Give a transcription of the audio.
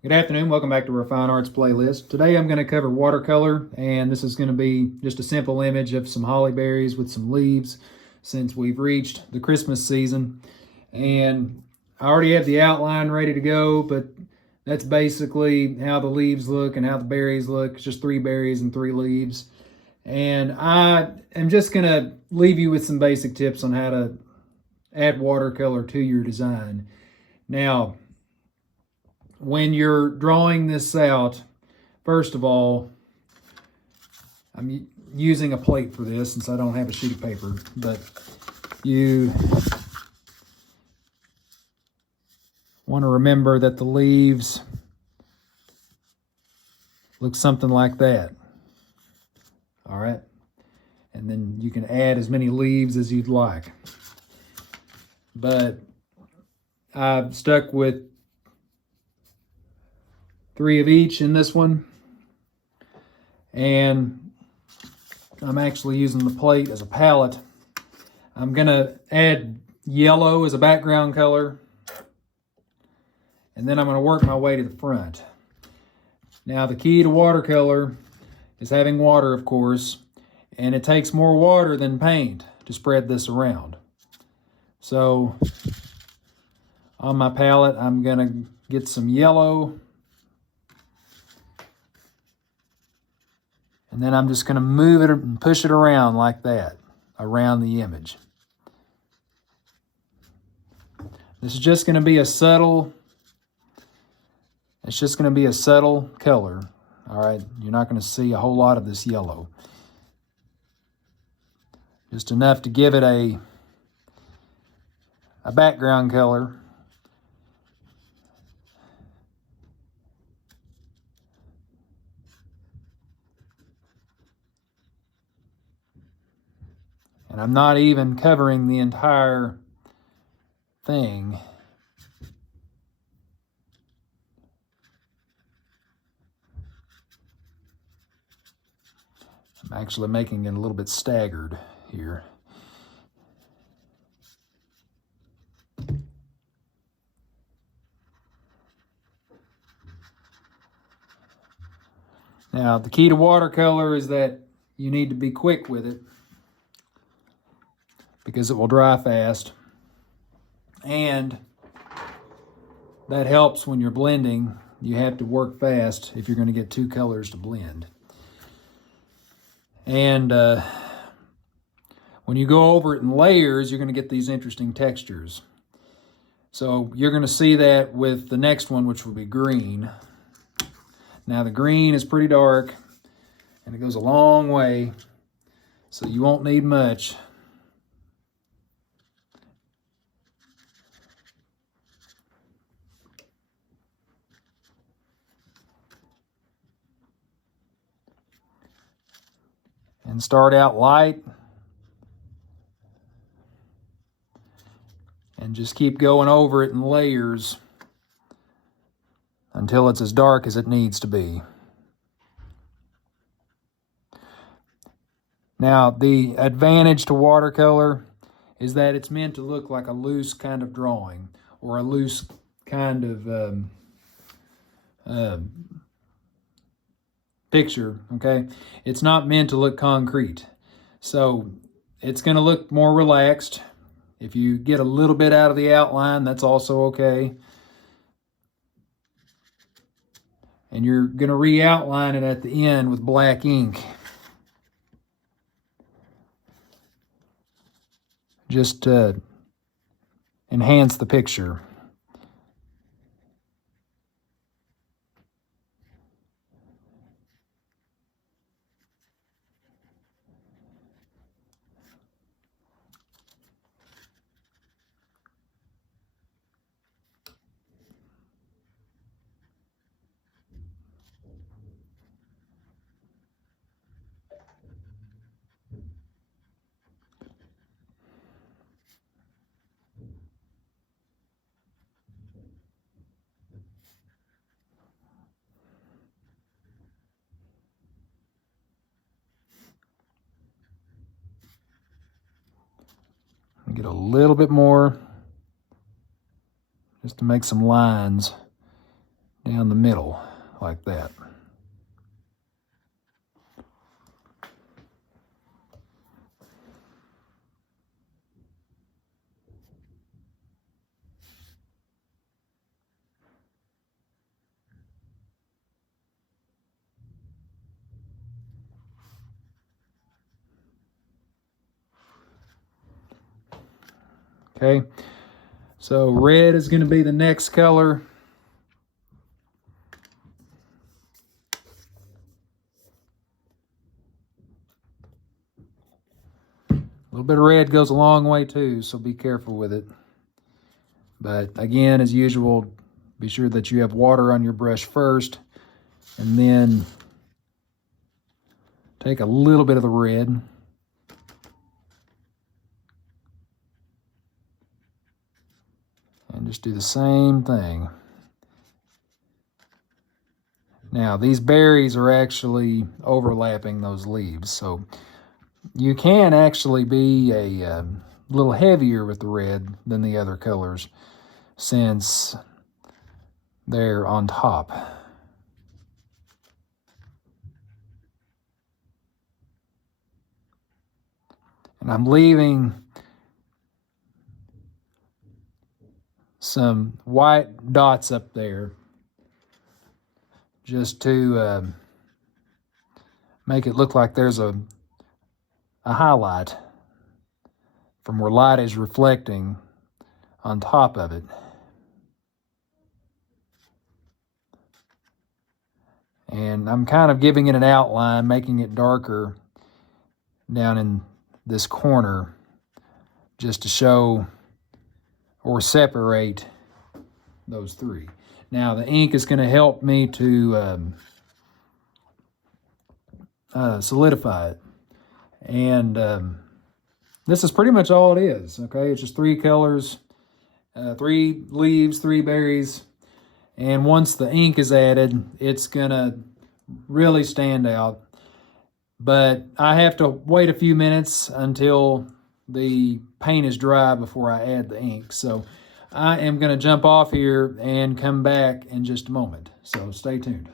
Good afternoon. Welcome back to our Fine Arts playlist. Today I'm going to cover watercolor, and this is going to be just a simple image of some holly berries with some leaves since we've reached the Christmas season. And I already have the outline ready to go, but that's basically how the leaves look and how the berries look. It's just 3 berries and 3 leaves. And I am just going to leave you with some basic tips on how to add watercolor to your design. Now, when you're drawing this out, first of all, I'm using a plate for this since I don't have a sheet of paper, but you want to remember that the leaves look something like that. All right. And then you can add as many leaves as you'd like. But I've stuck with 3 of each in this one. And I'm actually using the plate as a palette. I'm gonna add yellow as a background color. And then I'm gonna work my way to the front. Now the key to watercolor is having water, of course, and it takes more water than paint to spread this around. So on my palette, I'm gonna get some yellow. And then I'm just going to move it and push it around like that, around the image. This is just going to be a subtle, it's just going to be a subtle color. All right, you're not going to see a whole lot of this yellow. Just enough to give it a background color. And I'm not even covering the entire thing. I'm actually making it a little bit staggered here. Now, the key to watercolor is that you need to be quick with it, because it will dry fast, and that helps when you're blending. You have to work fast if you're going to get 2 colors to blend. And when you go over it in layers, you're going to get these interesting textures. So you're going to see that with the next one, which will be green. Now the green is pretty dark, and it goes a long way, so you won't need much. And start out light and just keep going over it in layers until it's as dark as it needs to be. Now, the advantage to watercolor is that it's meant to look like a loose kind of drawing, or a loose kind of picture, okay? It's not meant to look concrete. So it's going to look more relaxed. If you get a little bit out of the outline, that's also okay. And you're going to re-outline it at the end with black ink. Just to enhance the picture. Get a little bit more just to make some lines down the middle like that. Okay, so red is going to be the next color. A little bit of red goes a long way too, so be careful with it. But again, as usual, be sure that you have water on your brush first, and then take a little bit of the red. And just do the same thing. Now, these berries are actually overlapping those leaves, so you can actually be a little heavier with the red than the other colors since they're on top. And I'm leaving some white dots up there just to make it look like there's a highlight from where light is reflecting on top of it. And I'm kind of giving it an outline, making it darker down in this corner just to show or separate those three. Now the ink is going to help me to solidify it. And this is pretty much all it is, okay? It's just three colors, 3 leaves, 3 berries. And once the ink is added, it's going to really stand out. But I have to wait a few minutes until the paint is dry before I add the ink. So I am going to jump off here and come back in just a moment. So stay tuned.